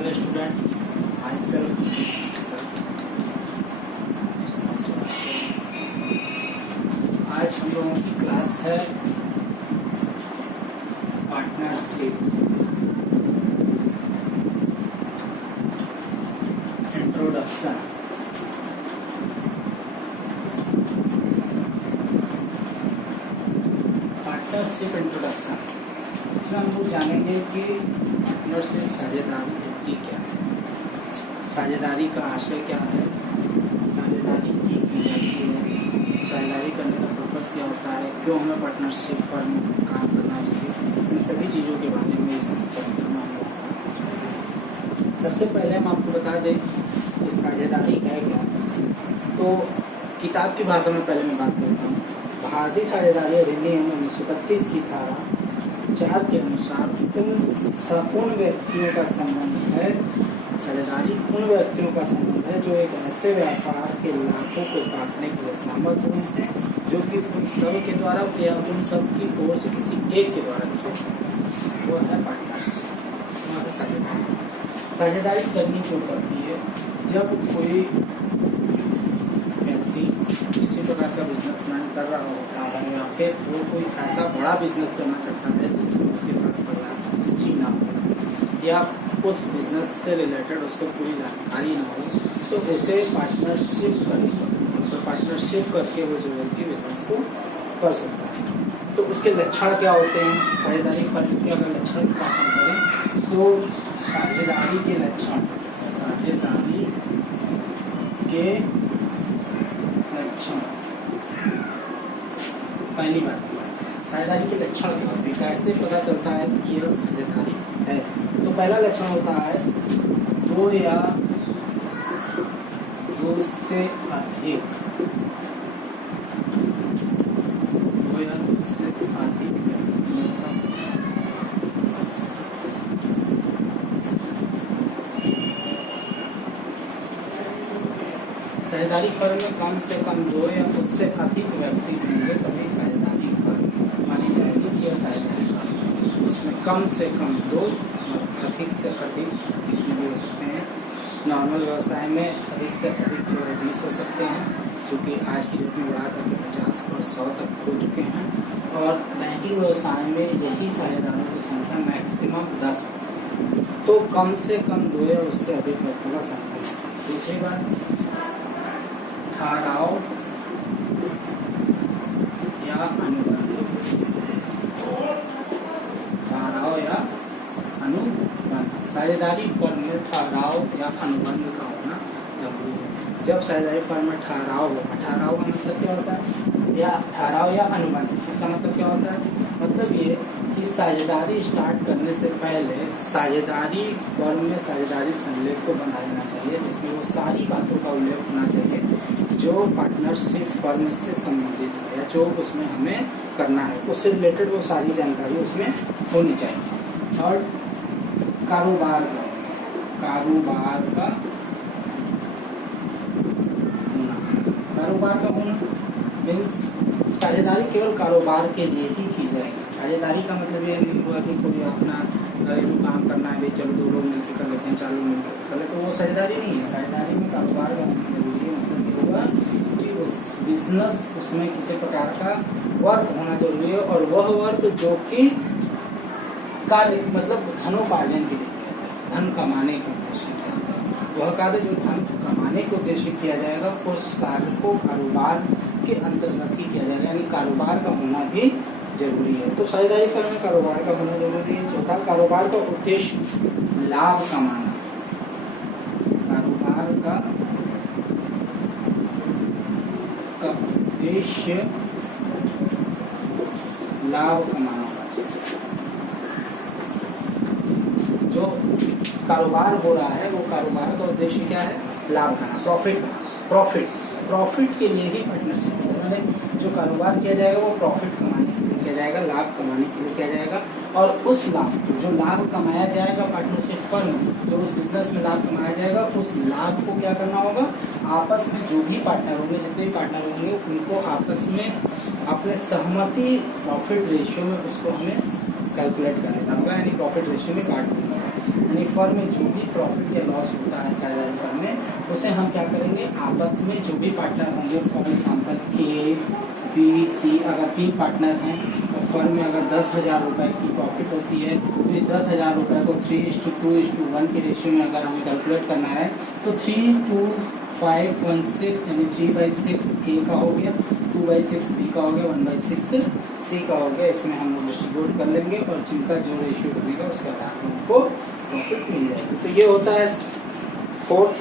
Hello student, myself sir. आज हम लोगों की क्लास है पार्टनरशिप इंट्रोडक्शन। पार्टनरशिप इंट्रोडक्शन, इसमें हम लोग जानेंगे कि पार्टनरशिप साझेदारी होती क्या है, साझेदारी का आशय क्या है, साझेदारी की जाती है, साझेदारी करने का पर्पस क्या होता है, क्यों हमें पार्टनरशिप फर्म काम करना चाहिए, इन सभी चीज़ों के बारे में इस चैप्टर में हम लोग। सबसे पहले हम आपको बता दें कि साझेदारी है क्या। तो किताब की भाषा में पहले मैं बात करता हूँ। भारतीय साझेदारी अधिनियम 1931 की धारा 4 के अनुसार उन व्यक्तियों का संबंध है, साझेदारी उन व्यक्तियों का संबंध है जो एक ऐसे व्यापार के लाभों को बांटने के लिए सहमत हुए हैं जो कि उन सब के द्वारा या उन सब की ओर से किसी एक के द्वारा किया, वो है पार्टनरशिप, वो है साझेदारी। साझेदारी करनी क्यों पड़ती है? जब कोई व्यक्ति किसी प्रकार का बिजनेस रन कर रहा होता है या फिर वो कोई ऐसा बड़ा बिजनेस करना चाहता है जिसमें उसके पास पर्याप्त पूंजी ना हो या उस बिजनेस से रिलेटेड उसको पूरी जानकारी ना हो, तो उसे पार्टनरशिप करनी पड़ती है। तो पार्टनरशिप करके वो जो व्यक्ति बिजनेस को कर सकता है। तो उसके लक्षण क्या होते हैं? साझेदारी फर्म के अगर लक्षण की बात करें तो साझेदारी के लक्षण, साझेदारी के लक्षण, पहली बात साझेदारी के लक्षण क्या होते हैं, कैसे पता चलता है कि यह साझेदारी है? तो पहला लक्षण होता है दो या दो से अधिक, दो या दो से अधिक साझेदारी फर्म में कम से कम दो या उससे अधिक व्यक्ति होंगे तभी साझेदारी फर्म मानी जाएगी कि यह साझेदारी फर्म। उसमें कम से कम दो और अधिक से अधिक भी हो सकते हैं। नॉर्मल व्यवसाय में अधिक से अधिक जो 20 हो सकते हैं, जो कि आज की डेट में बढ़ा करके 50 और 100 तक हो चुके हैं। और बैंकिंग व्यवसाय में यही साझेदारों की संख्या मैक्सिमम 10 होती है। तो कम से कम दो या उससे अधिक व्यक्तियों का संख्या। दूसरी बात, ठहराव या अनुबंध, ठहराव या अनुबंध। साझेदारी फर्म में ठहराव या अनुबंध का होना जरूरी है। जब साझेदारी फर्म में ठहराव होगा, ठहराव का मतलब क्या होता है, या ठहराव या अनुबंध, इसका मतलब क्या होता है? मतलब ये कि साझेदारी स्टार्ट करने से पहले साझेदारी फर्म में साझेदारी संलेख को बना लेना चाहिए, जिसमें वो सारी बातों का उल्लेख होना चाहिए जो पार्टनरशिप फर्म से संबंधित है या जो उसमें हमें करना है, उससे रिलेटेड वो सारी जानकारी उसमें होनी चाहिए। और कारोबार का होना मीन्स साझेदारी केवल कारोबार के लिए ही की जाएगी। साझेदारी का मतलब ये नहीं हुआ कि कोई अपना घरेलू काम करना है, भाई चलो 2 लोग मिलकर कर लेते हैं, 4 लोग मिलकर कर लेते हैं, तो वो साझेदारी नहीं है। साझेदारी में कारोबार का होना जरूरी है। मतलब ये होगा कि उस बिजनेस उसमें किसी प्रकार का वर्क होना जरूरी है, और वह वर्क जो कि कार्य मतलब धनोपार्जन के लिए किया जाए, धन कमाने के उद्देश्य किया जाए। वह कार्य जो धन कमाने के उद्देश्य किया जाएगा, उस कार्य को कारोबार के अंतर्गत ही किया जाएगा, यानी कारोबार का होना भी जरूरी है। तो साझेदारी फर्म में कारोबार का होना जरूरी है। चौथा, कारोबार का उद्देश्य लाभ कमाना, कारोबार का उद्देश्य लाभ कमाना होना चाहिए। जो कारोबार हो रहा है वो कारोबार का उद्देश्य क्या है? लाभ कमाना, प्रॉफिट के लिए ही पार्टनरशिप है। जो कारोबार किया जाएगा वो प्रॉफिट कमाने के लिए किया जाएगा, लाभ कमाने के लिए किया जाएगा। और उस लाभ को, जो लाभ कमाया जाएगा पार्टनरशिप फर्म, जो उस बिजनेस में लाभ कमाया जाएगा, उस लाभ को क्या करना होगा? आपस में जो भी पार्टनर होंगे, जितने भी पार्टनर होंगे, उनको आपस में अपने सहमति प्रॉफिट रेशियो में उसको हमें कैलकुलेट कर लेना होगा, यानी प्रॉफिट रेशियो में बांट देना होगा। यानी फर्म में जो भी प्रॉफिट या लॉस होता है साझेदारी फर्म में, उसे हम क्या करेंगे, आपस में जो भी पार्टनर होंगे, for example A B C, अगर 3 पार्टनर हैं तो फर्म में अगर 10,000 रुपये की प्रॉफिट होती है तो इस 10,000 रुपये को 3:2:1 के रेशियो में अगर हमें कैलकुलेट करना है तो 3:5:16 यानी 3/6 ए का हो गया, 2/6 बी का हो गया, 1/6 सी का हो गया। इसमें हम लोग डिस्ट्रीब्यूट कर लेंगे और जिनका जो रेशियो बनेगा उसके आधार पर हमको प्रॉफिट मिल जाएगी। तो ये होता है 4th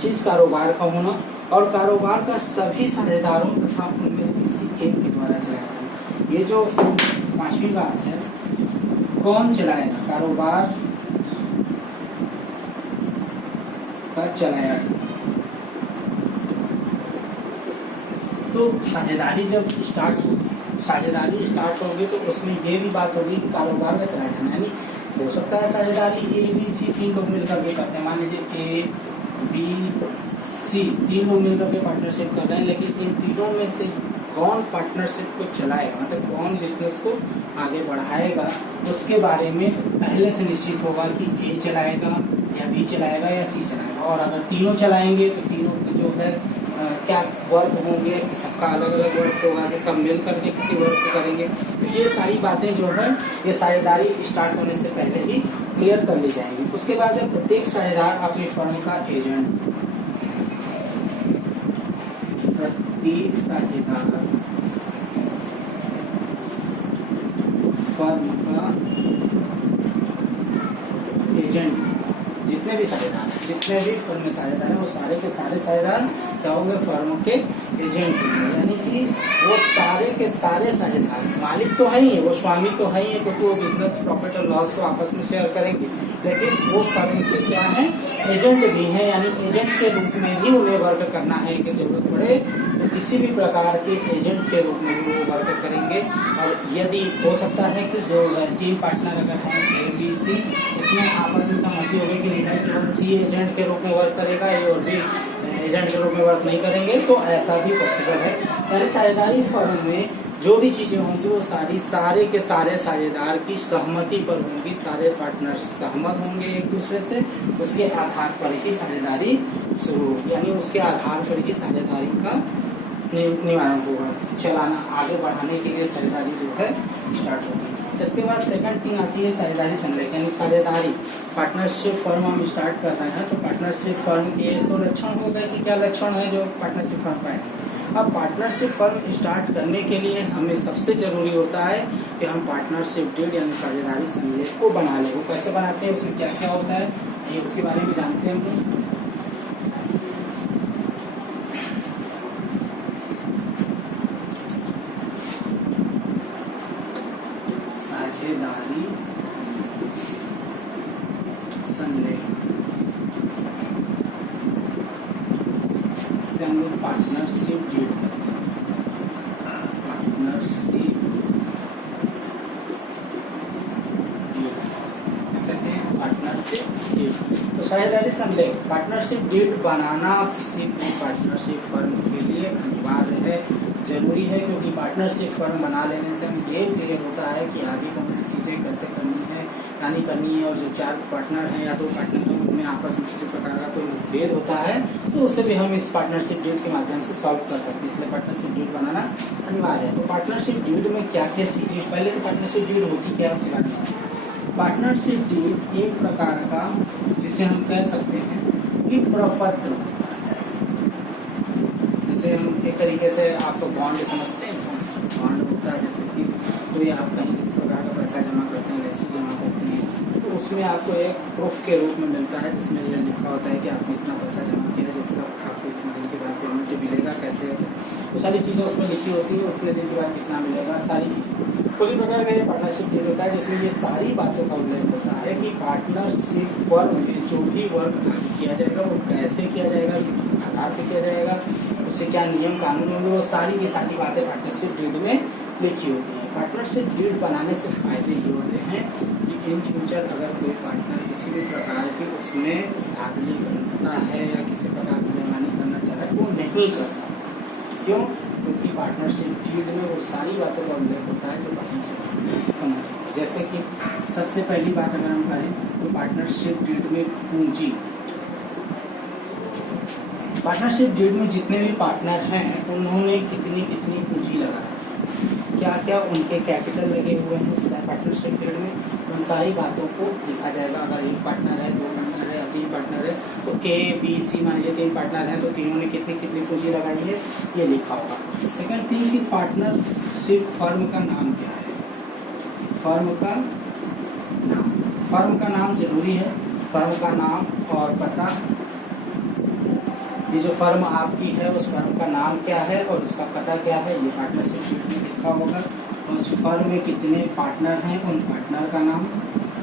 चीज, कारोबार का होना, और कारोबार का सभी साझेदारों तथा उनमें से किसी एक के द्वारा चलाया जाए। ये जो 5वीं बात है, कौन चलाएगा, कारोबार का चलाया। तो साझेदारी जब स्टार्ट होगी, साझेदारी स्टार्ट होगी तो उसमें ये भी बात होगी कि कारोबार का चलाया जाना, यानी हो सकता है साझेदारी ए बी सी 3 लोग मिलकर के करते हैं, मान लीजिए ए बी सी 3 लोग मिलकर के पार्टनरशिप कर रहे हैं, लेकिन इन तीनों में से कौन पार्टनरशिप को चलाएगा, मतलब कौन बिजनेस को आगे बढ़ाएगा, उसके बारे में पहले से निश्चित होगा कि ए चलाएगा या बी चलाएगा या सी चलाएगा। और अगर तीनों चलाएंगे तो तीनों के जो है क्या वर्क होंगे, सबका अलग अलग वर्क होगा, कि सब मिल करके किसी वर्क को करेंगे। तो ये सारी बातें जो है ये साझेदारी स्टार्ट होने से पहले ही क्लियर कर ली जाएंगी। उसके बाद है प्रत्येक साझेदार अपनी फर्म का एजेंट, प्रत्येक साझेदार फर्म का एजेंट, जितने भी साझेदार हैं, जितने भी फर्म में साझेदार हैं वो सारे के सारे साझेदार क्या होंगे, फर्म के एजेंट होंगे। यानी कि वो सारे के सारे साझेदार, मालिक तो है ही है, वो स्वामी तो है ही है, क्योंकि वो बिजनेस प्रॉफिट और लॉस को आपस में शेयर करेंगे, लेकिन वो फर्म के क्या है, एजेंट भी हैं। यानी एजेंट के रूप में भी उन्हें वर्क करना है कि जरूरत पड़े तो किसी भी प्रकार के एजेंट के रूप में भी वो वर्क करेंगे। और यदि हो सकता है कि जो 3 पार्टनर अगर हैं ए बी सी, इसमें आपस में सहमति होगी कि नहीं केवल सी एजेंट के रूप में वर्क करेगा, ए और बी एजेंट के रूप में वर्क नहीं करेंगे, तो ऐसा भी पॉसिबल है। यानी साझेदारी फर्म में जो भी चीजें होंगी वो सारे के सारे साझेदार की सहमति पर होंगी, सारे पार्टनर सहमत होंगे एक दूसरे से, उसके आधार पर ही साझेदारी शुरू होगी, यानी उसके आधार पर ही साझेदारी का निवारण होगा, चलाना आगे बढ़ाने के लिए साझेदारी जो है स्टार्ट होगी। इसके बाद सेकंड थिंग आती है साझेदारी संलेख, यानी साझेदारी पार्टनरशिप फर्म हम स्टार्ट कर रहे हैं तो पार्टनरशिप फर्म के तो लक्षण हो गए कि क्या लक्षण है जो पार्टनरशिप फर्म का है। अब पार्टनरशिप फर्म स्टार्ट करने के लिए हमें सबसे जरूरी होता है कि हम पार्टनरशिप डीड यानी साझेदारी संलेख को बना लें। वो कैसे बनाते हैं, उसमें क्या क्या होता है, ये उसके बारे में जानते हैं हम लोग। साझेदारी संलेख, इसे हम लोग पार्टनरशिप डीड करते हैं, पार्टनरशिप डीड कहते हैं, पार्टनरशिप डीड। तो साझेदारी संलेख, पार्टनरशिप डीड बनाना किसी भी पार्टनरशिप फर्म के लिए अनिवार्य है, जरूरी है, क्योंकि पार्टनरशिप फर्म बना लेने से हम ये क्लियर होता है कि आगे कौन सी चीज़ें कैसे करनी है, क्या नहीं करनी है, और जो 4 पार्टनर हैं या 2 पार्टनर हैं उनमें आपस में किसी प्रकार का कोई मतभेद होता है तो उसे भी हम इस पार्टनरशिप डीड के माध्यम से सॉल्व कर सकते हैं, इसलिए पार्टनरशिप डीड बनाना अनिवार्य है। तो पार्टनरशिप डीड में क्या क्या चीज़ें, पहले तो पार्टनरशिप डीड होती क्या है उसके बारे में। पार्टनरशिप डीड एक प्रकार का, जिसे हम कह सकते हैं कि प्रपत्र, जैसे हम एक तरीके से आपको बॉन्ड समझते हैं, बॉन्ड होता है जैसे कि कोई आप कहीं किसी प्रकार का पैसा जमा करते हैं, रसीद जमा करते हैं, तो उसमें आपको एक प्रूफ के रूप में मिलता है जिसमें यह लिखा होता है कि आपने इतना पैसा जमा किया, जैसे आपको इतने दिन के बाद पेमेंट मिलेगा, कैसे, तो सारी चीज़ें उसमें लिखी होती है, उतने दिन के बाद कितना मिलेगा, सारी चीज़ें। उसी प्रकार का ये पार्टनरशिप डीड होता है जिसमें ये सारी बातों का उल्लेख होता है कि पार्टनरशिप फर्म में जो भी वर्क किया जाएगा वो कैसे किया जाएगा, किस आधार पर किया जाएगा, उससे क्या नियम कानून होंगे, वो सारी की सारी बातें पार्टनरशिप डीड में लिखी होती है। पार्टनरशिप डीड बनाने से फायदे ये होते हैं कि इन फ्यूचर अगर कोई पार्टनर किसी भी प्रकार की उसमें धांधली करता है या किसी प्रकार की बेईमानी करना चाह रहा है वो नहीं कर सकता। क्यों? क्योंकि पार्टनरशिप डीड में वो सारी बातों का उल्लेख होता है जो पार्टनरशिप होना चाहिए। जैसे कि सबसे पहली बात अगर हम करें तो पार्टनरशिप डीड में पूंजी, पार्टनरशिप डीड में जितने भी पार्टनर हैं उन्होंने कितनी कितनी पूंजी लगा रखी, क्या क्या उनके कैपिटल लगे हुए हैं पार्टनरशिप डीड में, उन सारी बातों को लिखा जाएगा। अगर एक पार्टनर है, दो पार्टनर है या तीन पार्टनर है तो ए बी सी मान लीजिए तीन पार्टनर हैं तो तीनों ने कितनी कितनी पूंजी लगाई है ये लिखा होगा। सेकंड थिंग कि पार्टनरशिप फर्म का नाम क्या है, फर्म का नाम, फर्म का नाम जरूरी है, फर्म का नाम और पता, ये जो फर्म आपकी है उस फर्म का नाम क्या है और उसका पता क्या है ये पार्टनरशिप शीट में लिखा होगा। उस फर्म में कितने पार्टनर हैं उन पार्टनर का नाम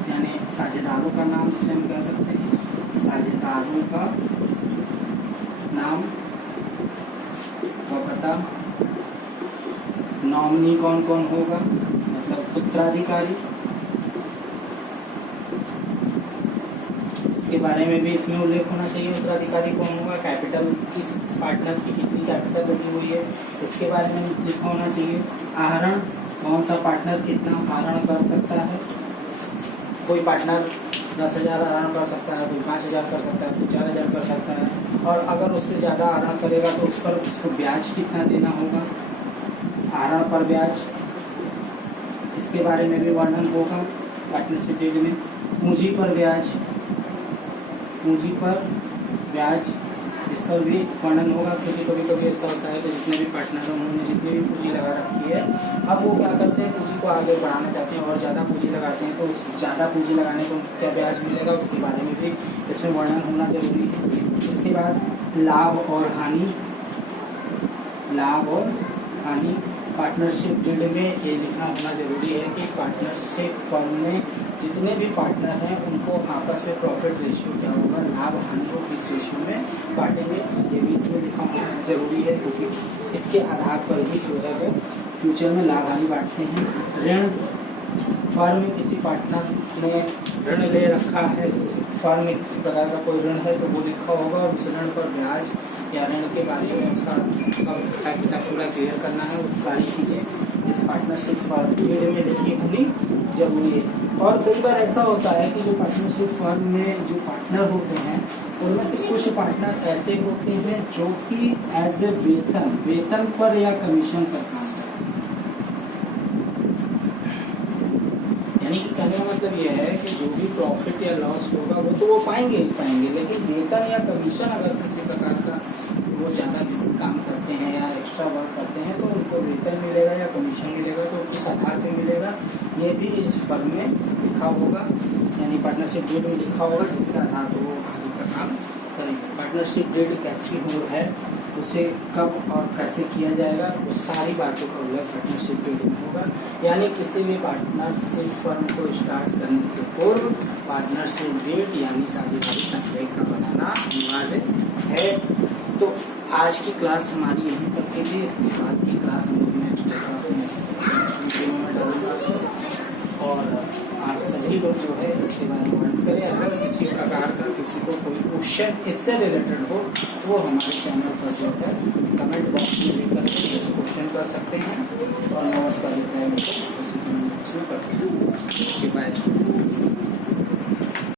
यानी साझेदारों का नाम जिसे हम कह सकते हैं, साझेदारों का नाम और पता, नॉमिनी कौन कौन होगा मतलब उत्तराधिकारी, इसके बारे में भी इसमें उल्लेख होना चाहिए उत्तराधिकारी कौन होगा, कैपिटल किस पार्टनर की कितनी कैपिटल लगी हुई है इसके बारे में लिखा होना चाहिए, आहरण कौन सा पार्टनर कितना आहरण कर सकता है, कोई पार्टनर 10,000 आहरण कर सकता है, कोई 5,000 कर सकता है, कोई 4,000 कर सकता है और अगर उससे ज़्यादा आहरण करेगा तो उस पर उसको ब्याज कितना देना होगा, आहरण पर ब्याज, इसके बारे में भी वर्णन होगा पार्टनरशिप डीड में। पूंजी पर ब्याज, पूंजी पर ब्याज इस पर भी वर्णन होगा क्योंकि कभी कभी ऐसा होता है कि जितने भी पार्टनर हैं उन्होंने जितनी भी पूंजी लगा रखी है अब वो क्या करते हैं पूंजी को आगे बढ़ाना चाहते हैं और ज़्यादा पूंजी लगाते हैं तो उस ज़्यादा पूंजी लगाने को क्या ब्याज मिलेगा उसके बारे में भी इसमें वर्णन होना जरूरी है। इसके बाद लाभ और हानि, लाभ और हानि पार्टनरशिप डीड में ये लिखना होना जरूरी है कि पार्टनरशिप फर्म में जितने भी पार्टनर हैं उनको आपस में प्रॉफिट रेशियो क्या होगा, लाभ हानि को किस रेशियो में बांटेंगे ये भी इसमें लिखना होना जरूरी है क्योंकि इसके आधार पर ही जो है वो फ्यूचर में लाभ हानि बांटते हैं। ऋण, फर्म में किसी पार्टनर ने ऋण ले रखा है, किसी फर्म में किसी प्रकार का कोई ऋण है तो वो लिखा होगा और उस ऋण पर ब्याज या ऋण के बारे में उसका हिसाब किताब पूरा क्लियर करना है, वो सारी चीज़ें इस पार्टनरशिप फर्म में लिखी होनी जरूरी है। और कई बार ऐसा होता है कि जो पार्टनरशिप फर्म में जो पार्टनर होते हैं उनमें से कुछ पार्टनर ऐसे होते हैं जो कि एज ए वेतन पर या कमीशन पर काम करते हैं, यानी कि कहने का मतलब ये है कि जो भी प्रॉफिट या लॉस होगा वो तो वो पाएंगे ही पाएंगे, लेकिन वेतन या कमीशन अगर किसी प्रकार का वो ज़्यादा काम करते हैं या एक्स्ट्रा वर्क करते हैं तो उनको वेतन मिलेगा या कमीशन मिलेगा तो किस आधार पे मिलेगा ये भी इस फर्म में लिखा होगा, यानी पार्टनरशिप डीड में लिखा होगा जिसके आधार पर वो आगे का काम करेंगे। पार्टनरशिप डीड कैसी हो है, उसे कब और कैसे किया जाएगा, वो सारी बातों का उल्लेख पार्टनरशिप डीड में होगा। यानी किसी भी पार्टनरशिप फर्म को स्टार्ट करने से पूर्व पार्टनरशिप डीड यानी साझेदारी संलेख का बनाना अनिवार्य है। तो आज की क्लास हमारी यहीं तक के लिए, इसके बाद की क्लास हम लोग नेक्स्ट वीडियो में डालूंगा और आप सभी लोग जो है इसके बारे में वर्णन करें। अगर किसी प्रकार का किसी को कोई क्वेश्चन इससे रिलेटेड हो तो वो हमारे चैनल पर जो है कमेंट बॉक्स में लिख करके जैसे क्वेश्चन कर सकते हैं और मैं उसका रिप्लाई उसी कमेंट बॉक्स में करते हैं। Bye student.